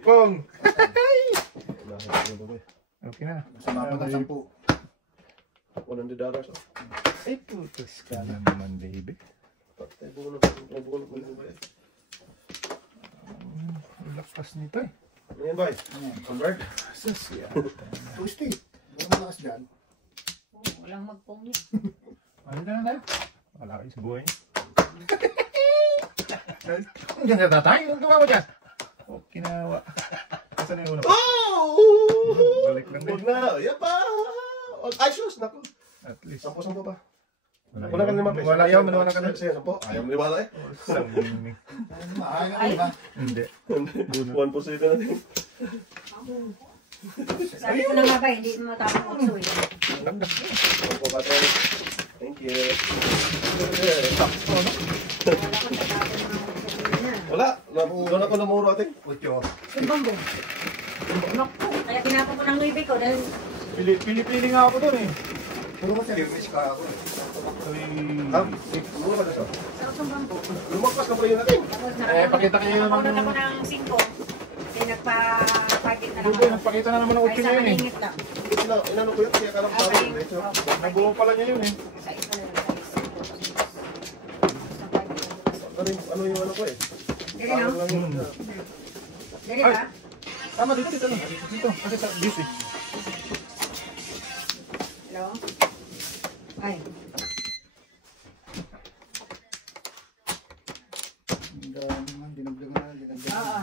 Pong. $100 Okay na. Masama pa ng 10. oh. Ay, putos ka na naman, baby. Patay, bungo na ba yan? Ang lakas nito eh. Ano yan, boy? Convert? Sus, yan. Twisty. Walang malakas dyan. Walang magpong yun. Ano na na? Wala kayo sa buhay niya. Diyan ka tatay. Anong gawa mo dyan? Oh, kinawa. Saan yung una pa? Oh! Balik lang din. Huwag na. Yan pa. Ay, sus. Naku. At least. 10 pa. Wala Wala ka naman. Wala ayaw. Maniwala ka na. Sige, 10. Ayaw maniwala eh. Sang. Maayon ka ba? Hindi. 1% na natin. Sabi ko na nga ba, hindi mo matapang utso eh. Opo, patay. Thank you. Wala kang tatapang mga utso na. Wala. Doon ako namuro ating. Ocho. Sumbambong. Naku, kaya kinapa ko ng nuibe ko dahil Pili nga ako doon eh. Puro ko service ka ako. Muro ka na siya. sa sumbambong. Lumagpas na pa rin natin. Tapos Pakita kayo naman. nakunod ako ng 5. Kasi nagpa-target na lang Buboy, nagpakita na naman ng Ay, utsi sa niya yun eh. maningit lang. Inano ko yun, kaya ka lang sabi. Medyo. Nabuo pala niya yun eh. Sa isa na lang. Ano yung ano ko eh. Dili no? Dili ba? Tama, dito. Dito. Kasi sa busy. Hello? Ay. Ang dami naman. Dinagdagan na. Oo,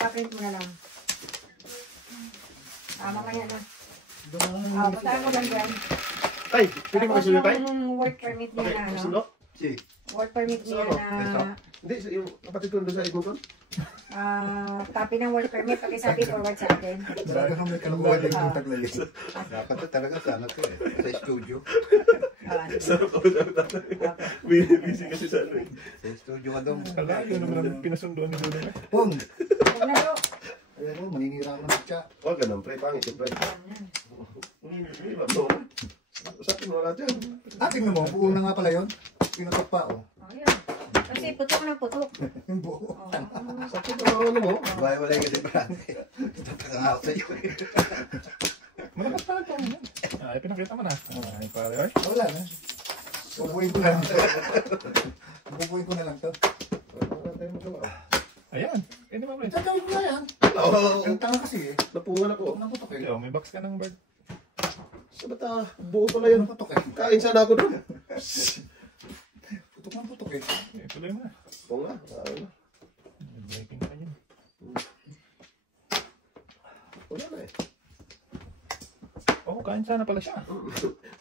paprint mo na lang. Mamaya na. Puntahan mo lang dyan. Ay, pwede mo kasi tayo? Yung work permit niya na, ano? Sundo? Work permit niya na, Hindi, yung kapatid ko doon sa Edmonton. copy ng work permit, pakisabi forward sa akin. Talaga kang may kalukuha din yung taglalay. Dapat na talaga sana to eh. Sa studio. Sarap ako sa tatay. Busy kasi sa ano eh. Sa studio ka doon. Kala, yun naman ang pinasunduan ni Dulo. Pong! Huwag na do. Ayan mo, maninira ako ng pitya. Huwag ganun, pre. Pangit yung pre. Hindi ba ito? Sa akin wala dyan. Tingnan mo, buo na nga pala yun. Pinutok pa, oh. Oh, yun. Kasi putok na putok. Yung buo. Sa akin ano mo? Wala yung kasi parati. Tataka nga ako sa iyo eh. Malakas pala ito. Ay, pinakita mo na. Ay, pare. Ay, Wala na. Bubuin ko lang. Bubuin ko na lang to. Wala tayo magawa. ayan. Hindi mo rin. Tatawin ko na yan. Oo. Ang tanga kasi eh. Napungan ako. Naputok eh. May box ka ng bird. Sa bata, buo pala yun. Naputok eh. Kain sana ako doon. Putok ng putok eh. Tuloy mo na. Oo nga. Breaking na yun. Wala na eh. Oo, kain sana pala siya.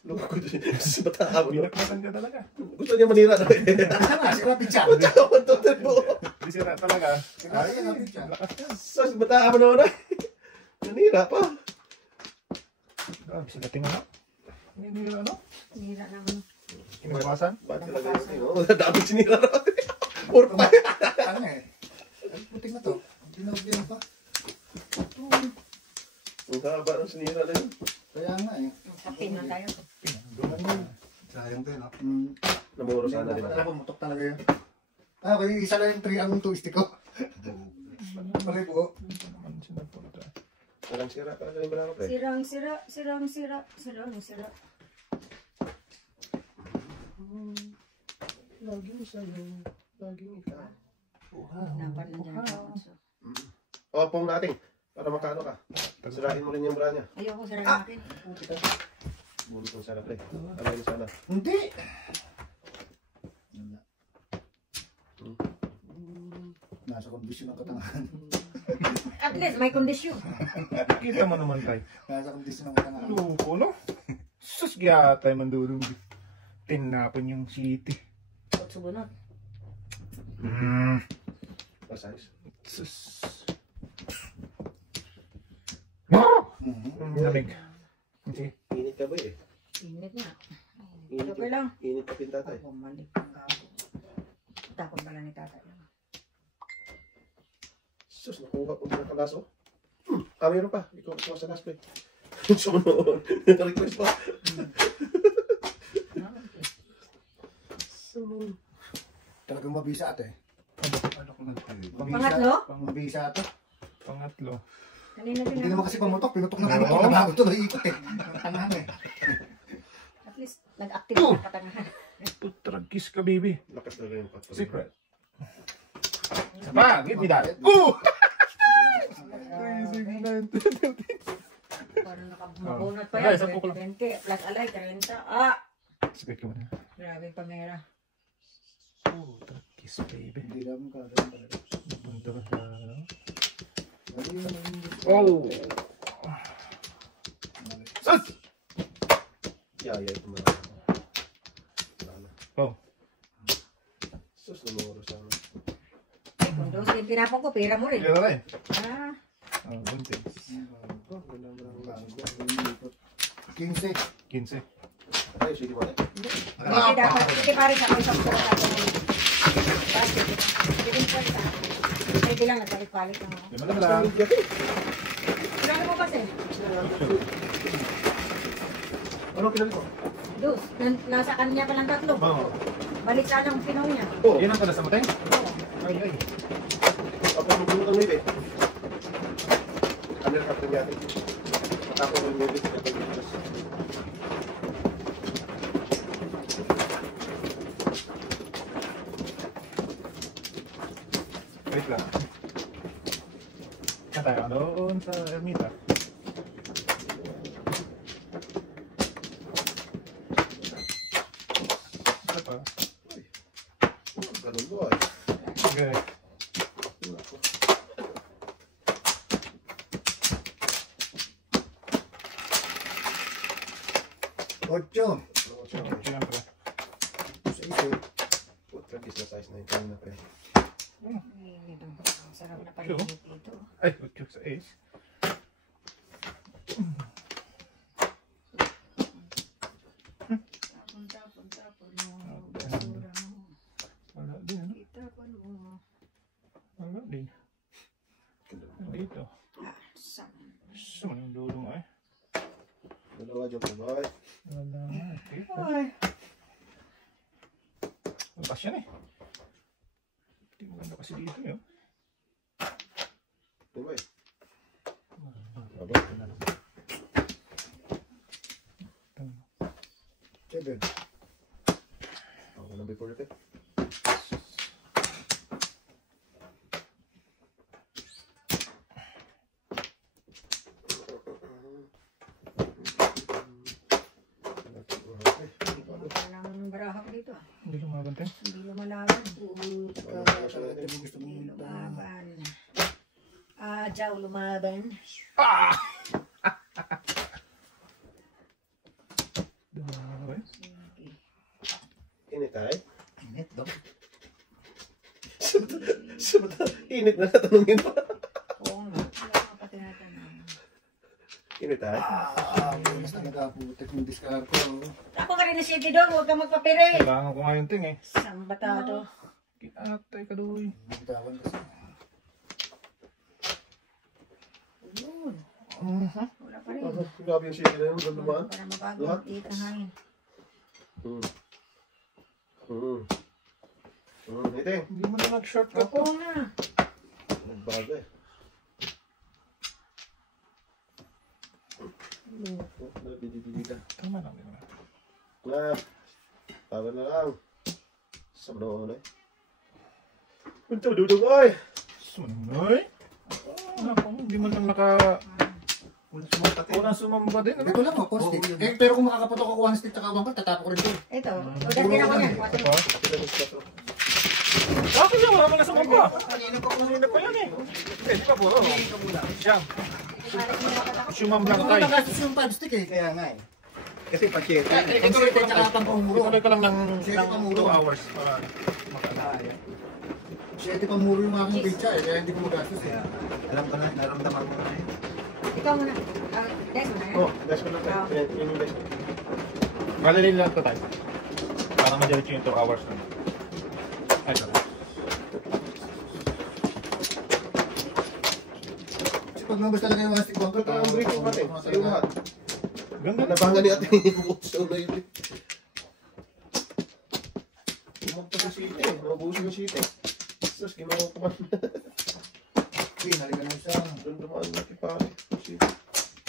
Lupa ko din. Sa bata ako. Binakmatan ka talaga. Gusto niya manira na eh. Sana, sira pitya. Ako to po. Hindi sira talaga. Sira talaga pitya. Lakas ka. Sa bata ako naman eh. Nanira pa. Grabe, sila tingnan mo. Hindi nila ano? Nira naman. Kinabawasan? Ba't talaga yun? Dami sinira na. Puro pa. Ang Ang haba ng sinira na yun. Kaya nga eh. Sa pin na tayo. Sayang din, no? Namuro sana din. Alam mo, mutok talaga yun. Ah, kaya isa lang yung 3 ang twist ko. Pare po. Walang sira talaga yung banana pre. Sirang sira, sirang sira, sirang sira. Laging sa'yo, laging ikaw. Napan na dyan. O, pong natin. Para makano ka. Sirahin mo rin yung bra niya. Ayoko sirain natin. Bulit ng sana pre. Ano yung sana? Hindi. Nasa kondisyon ng katangahan. At least may kondisyon. Kita mo naman tayo. Nasa kondisyon ng katangahan. Luko, no? Sus, kaya tayo mandulong. Tinapon yung city. At subunod. Pasayos. Sus. Ang lamig. Sige. Init ka ba eh? Init na. Init Okay lang. Init ka pintatay. Ako, malik ang gago. Takot pala ni tatay. Sus, nakuha ko ng kalaso. Meron pa. Ikaw sa last play. Sunod. Request pa. Sunod. Talagang mabisa ate. Pangatlo? Mabisa ate. Pangatlo. Kanina din Hindi ako. naman kasi pamutok. Pinutok na pamutok na bago ito. Naiikot eh. Ang tangahan eh. At least nag-active na katangahan. Tragkis ka, baby. Lakas na rin yung patro. Secret. Sapa, give me that. Parang nakamabunot pa Alay, yan. 10 ko lang. 20 plus alay, 30. Ah! Sige ka muna. Grabe pamera. Oh, tragkis, baby. Hindi naman kagawin talaga. Punta ka sa, ano? Oh! Sus! Yaya ito marami. Oh. Sus, namuro sa amin. Kung doon yung tinapon ko, pera mo rin. Ilan na rin? Ah, Oh, buntis. 15. 15. Ay, sige mo eh. hindi dapat. Hindi pa rin ako isang pura natin. Hindi rin po isa. Ay, bilang nagpalit-palit ng ako. Lima lang. Kailangan mo kasi? Ano kinalit mo? Dos. Nasa kanya pa lang 3. Oo. Balik sana ang pinaw niya. Oh, Yan ang pala sa matay? Oo. Ay, ay. ako magbulot ang maybe. Ano yung kapatid natin? Matapos ng maybe. Wait lang. Saan tayo? Doon sa Ermita. Isa pa. Ganun boy. Okay. Ocho. Siyempre. Sa iso. Putra, na size na yung kanina pa. Ay, ito. Ang sarap na paligid dito. Ay, 8 sa ace. Tapon mo. Basura mo. Wala din, ano? Itapon mo. Wala din. Dito. Ah, saan? Saan yung dulong ay? Dalawa dyan po boy. Wala nga. Ay. Lakas yan eh. Hindi maganda kasi dito yun. Boy. Aba. 7. Ako na before ito. Wala naman barahak dito. Hindi lumabantay. Hindi lumalaban. Gusto mo yung Lumaban. Jaw lumaban. Dumabay. Init tayo. init daw. Init na natanungin pa. Oo nga. Wala ka pa tinatanong. Init tayo. Bilis na nagaputik yung discard ko. Ako ka rin na city doon. Huwag ka magpapire. Kailangan ko nga yung ting eh. Sang batado. Kinatay ka doon. Bitawan kasi. Yun. Wala pa rin. Grabe yung city na yun. Doon naman. Para mabago Lahat? ang tita hangin. Ito Hindi mo na nag-shortcut po. Oo na. nagbago eh. Nabididida. Tama lang din. Na. Tama na lang. Sabdo na eh. Punta dudong oy. Sunoy. Naku, hindi mo lang naka... Walang sumamba din. Ito lang, 4 stick. Pero kung makakapatok ako 1 stick tsaka 1 pa, tatapos ko rin ito. Ito. Ugat din ako yan. Bakit na wala mga sumamba? Kanina pa yan eh. Eh, di ba po? Siyam. Sumam lang Ako tayo. nagastos yung 5 stick eh. Kaya nga eh. Kasi pachete. Ito rin tsaka pang pangmuro. Ituloy ka lang ng 2 Sige, hours para makakaya. 7 pangmuro yung aking pizza eh, kaya hindi ko magastos eh. Alam ko na, naramdaman ko na eh. Ikaw muna. Des mo na yan. Oh, dash ko na tayo. Yun yung dash ko. Malalil lang ito tayo. Para madiretso yung 2 hours na. Ay, sorry. Kasi pag nabas talaga yung 1 stick bumper, Ito ang briefing natin. Sa'yo lahat. Ganda na. Nabangan ni ate yung bukso na yun. Pumunta sa city eh. Nabuso yung city. Tapos ginawa ko man. okay, naligan na isa. Doon dumaan natin pare. City.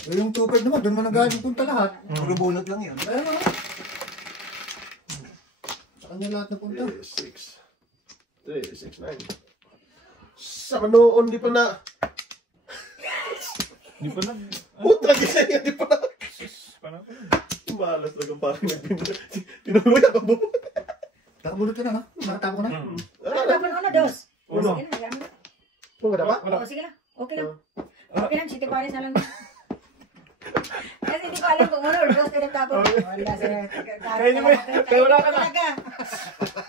Yung 2.5 naman, doon mo nagaling punta lahat. Puro bunot lang yun. Ayun mo. Sa kanya lahat na punta. 3, 6, 9. Sa noon, di pa na. Hindi pa na. Puta, kasi yan, di pa na. Parang Malas lang parang nagpinda. Tinuloy ako mo. Nakabulot ka na, ha? Nakatapo ko na. Tapos una, dos. Uno. Sige na, yan. Kung ka dapat? Oo, sige lang. Okay lang. Okay lang, City Paris na lang. Kasi hindi ko alam kung ano, dos ka tapos. Wala sila. Kaya naman, kaya wala ka na. Talaga.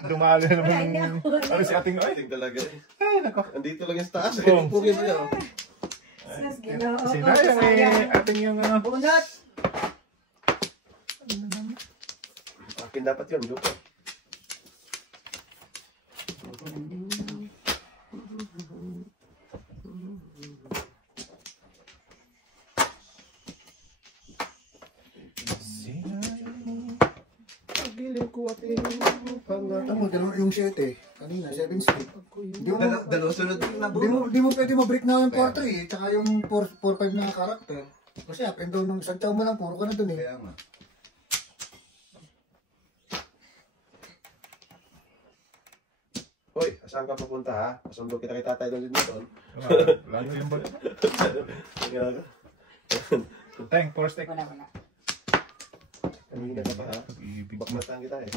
dumali na Wala, hindi naman. ako. Ano si ating ay? Ating talaga eh. Ay, nako. Andito lang yung taas. Oh. Pugin mo yan. Sus, Ginoo ko, Sinayang eh. sayang. Ating yung Bunat! Akin dapat yun. Lupa. Pagiling ko at pangat. Tama, yung 7. Kanina, 7 stick. Di mo, Dalawa sunod na di mo pwede ma-break na yung 4-3 eh. Tsaka yung 4-5 na karakter. Kasi up and down ng isang taon mo lang, puro ka na dun eh. Kaya nga. Hoy, saan ka papunta ha? Pasundo kita kay tatay doon doon. Lalo yung balik. Tingnan ka. Thank, first take. Wala, wala. Kanina ka pa ha? Ibig mo. Bakmatan kita eh.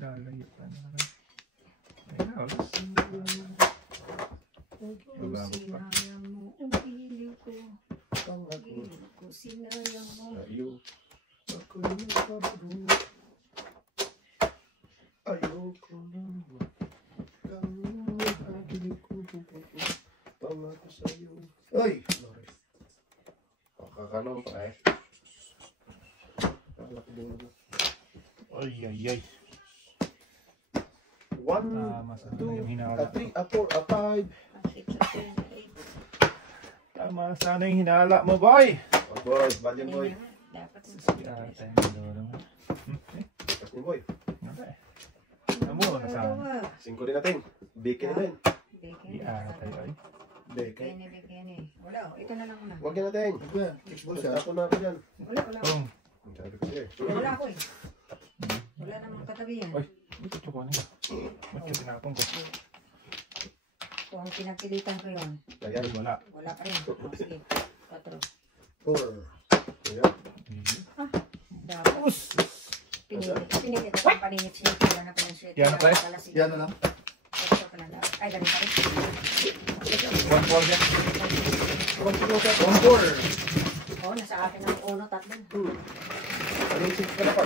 Lalayip pa naman. Ayun na, ulit. Babago pa. Sinayang mo ang piling ko. Piling ko, sinayang mo. Ayaw. Ako yung kabro. Ayoko naman. Kami aking kukupo. Pangako sa'yo. Oy! Kakakalong pa eh. Kakalaki din naman. Ay, ay, ay. 1, Tama sa 2, yung hinala. a 3, a 4, a 5. Tama sana yung hinala mo, boy. Oh boy, bad yan boy. Dapat Tatay mo doon. Tapos ni boy. Okay. Ano mo, nasaan? 5 din natin. Bacon din. Iatay, ay. Bacon. Bekene. Wala, ito na lang muna. Huwag yan natin. Ito yan, 6 balls yan. Ako na ako yan. Wala, wala. Boom. Ang sabi ko siya eh. Wala ako eh. Wala namang katabi yan. Ay, ito chukunin ko. Ba't ka tinapon ko? Kung pinagpilitan ko yun, Ayan. Ay, wala. wala pa rin. Oh, sige, 4. 4. Ayan. Dapat. Pinilit ako ang paninit siya. Wala na pa ng sweat. Yan, pre. Yan na lang. Ito pa lang dapat. Ay, ganito rin. 1-4 yan. 1-4. Oo, nasa akin ang uno, tatlo. Ano yung 6 ka na pa?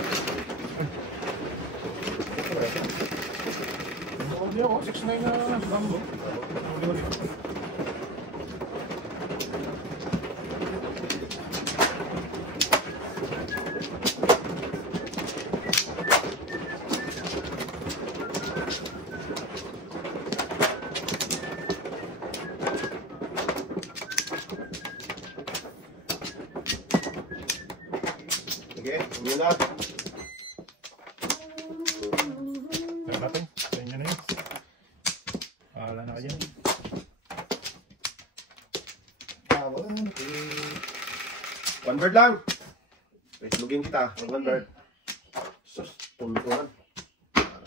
Hindi ako, 6-9 na bambo. Yun na. Tara natin. Sa inyo na yun. Wala na kayo. One bird lang. Wait, lugin kita. One bird. Sus, tulutuhan.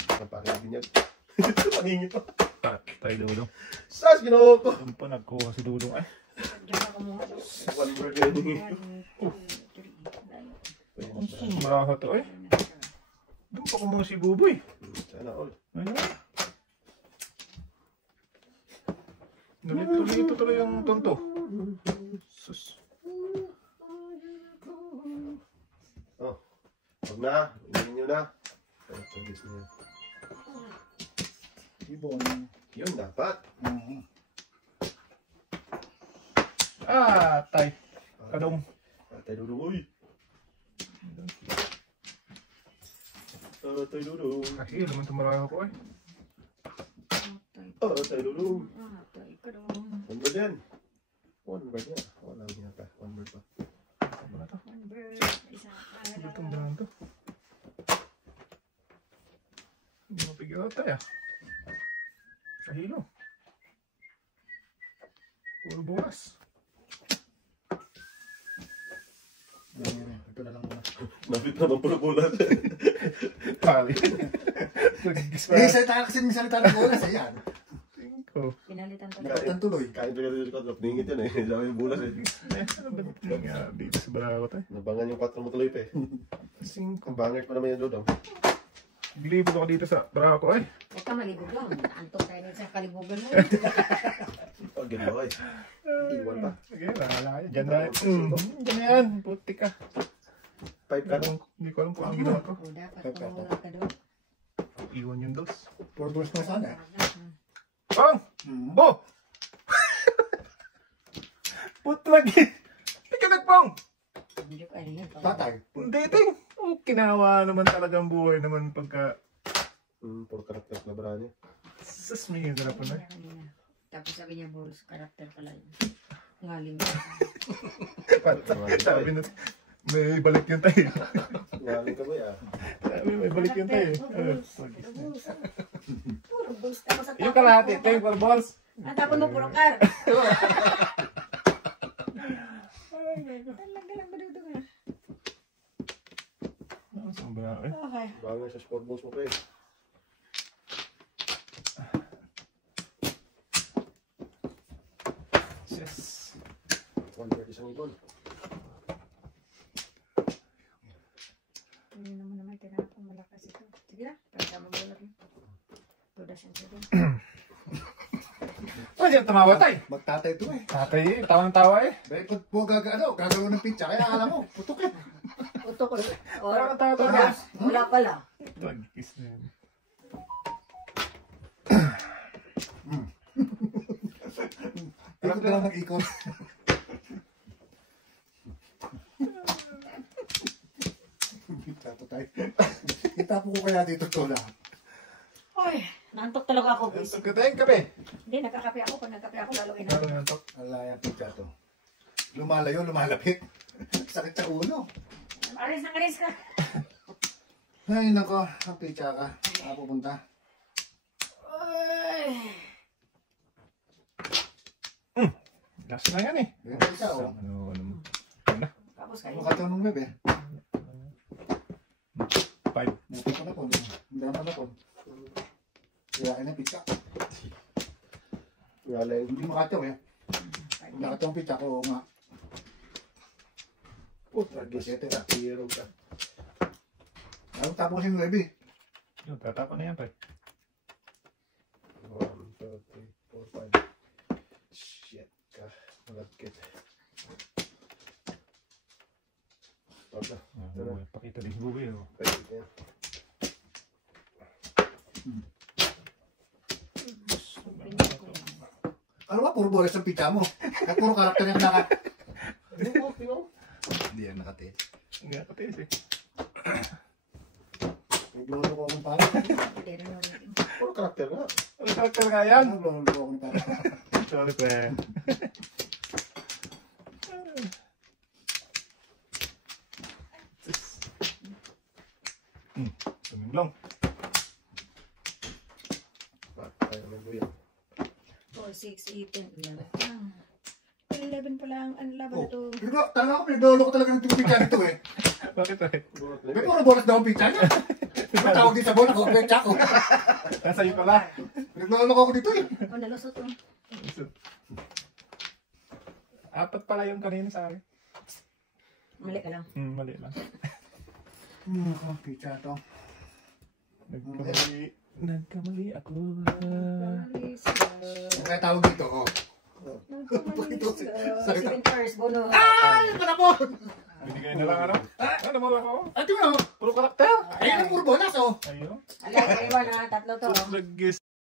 Parang pakiligin yan. Pangingit pa. Patay Dudong. Sus, ginawa ko. Doon pa nagkuha si Dudong. Ay, Diyan ako muna. One bird yun. 1, 2, 3. ang maraha to eh. Doon pa kumuha si Buboy. Sana all. Ano? Nalito-lito tuloy yung tonto. Sus. Oh. Huwag na. Inumin nyo na. Ay, pagis na yan. Ibon. Yun, dapat. Ah, tay. Kadong. Atay dudong. Uy. Atay dudong. Kasi naman tumaraha ko eh. Atay dudong. Patay ka doon. One bird yan. One bird yan. Wala lang yan pa. One bird pa. Ano na to? 1 bird. Isa ka Ano lang. itong dahan to? Hindi mo pigil tayo ah. Sa hilo. Puro bukas. Ito na lang muna. Napit naman pala bulat. Pali. Eh, salita kasi yung salita ng oras. Ayan. Cinco. Pinalitan ko. Nakalitan tuloy. Kain pa ganito yung 4. Ningit yan eh. Sabi yung bulat eh. Ano ba nangyari dito sa Barakot eh? Nabangan yung 4 mo tuloy pa eh. Cinco. Ang bangers pa naman yung dudong. Glibog ako dito sa Barakot eh. Huwag ka malibog lang. Antok tayo din sa kalibugan mo. Pag ganun ba eh. Iwan pa. Sige, wala kayo. Diyan na. Diyan na yan. Puti ka. 5 ka lang. Hindi ko alam kung ang ginawa ko. O, dapat tumula ka doon. Iwan yung dos. 4 balls na sana. Pang! Bo! Putlagi! Ika nagpang! Hindi ko alam yun. Tatay. Hindi, ting! Oh, kinawa naman talagang buhay naman pagka... Puro karakter na bara niya. Sus, may hirap na. Tapos sabi niya, Boris, karakter pala yun. Ngaling. Sabi na, may balik yun tayo. Ngaling ka ba ya? Sabi, may balik yun tayo. Puro Boris. Tapos ang Yung kalahati, ting, for balls. ang tapon mo, puro car. Talaga lang ba dito nga? Saan ba na? Okay. Bangers sa scoreboards mo pa eh. Yes. 1 isang ibon. Hindi naman tinanong kung malakas ito. Sige na, pagka mabulat mo. Tudas yan siya doon. Ano siya tumawa tayo? Magtatay ito eh. Tatay, tawang-tawa eh. Bakit po gagawin ng pizza? Kaya alam mo, putok eh. Uto ko. Parang tawa Tudas. Wala pala. Mag-kiss na yan. Ikot na lang ng ikot. Pizza to tayo. Itapo ko kaya dito to lahat. Ay, nantok talaga ako, guys. Pagkatayin kape. Hindi, nagkakape ako. Pag nagkape ako, lalo Lalo inantok. yan to. Wala yung pizza to. Lumalayo, lumalapit. Sakit sa ulo. Aris ka. Ay, nako. Ang pizza ka. Saan pupunta? Ay. Last na yan eh. Yung pizza oh. Ano mo? Tapos kayo. Ano ka tanong bebe? 5. Natin ko na po. Hindi naman na po. Kaya na pizza. Ngaling. Hindi makataw eh. Nakataw ang pizza ko nga. Tragis. Hero ka. Ano tapos yung bebe? Yung tatapa na yan tayo. 1, 2, 3, 4, 5. Shit ka. Malagkit. Stop na. Pakita din buwi. Pwede yan. Ano ba? Puro bolas ang pizza mo. At puro karakter yung nakat. Hindi yan nakati. Hindi ako tayo eh. Naglolo ko akong parang. Hindi rin yung rating. Puro karakter nga. Ano karakter nga yan? Naglolo ko akong parang. Sorry pa eh. 4, 6, 8, 10, 11. 11 pa lang. Ano laban na to? Talaga ako, pinaglolo ko talaga ng pichan nito eh. Bakit eh? May puro bonus daw ang pichan niya. Diba tawag din sa bonus ko, pecha ko. Nasa iyo pala. Pinaglolo ko ako dito eh. Oh, nalusot to. 4 pala yung kanina sa akin. Mali ka lang. Mali lang. Pichan to. Nagkamali ako. Kaya tawag dito, oh. Sakit 7 hours, bonus. Ay! Para po! Binigay na lang ano? Ano mo lang ako? Ate mo, Puro karakter. ayun ang puro bonus, oh. Ayun. Alay, kaliwa na, tatlo to. Nag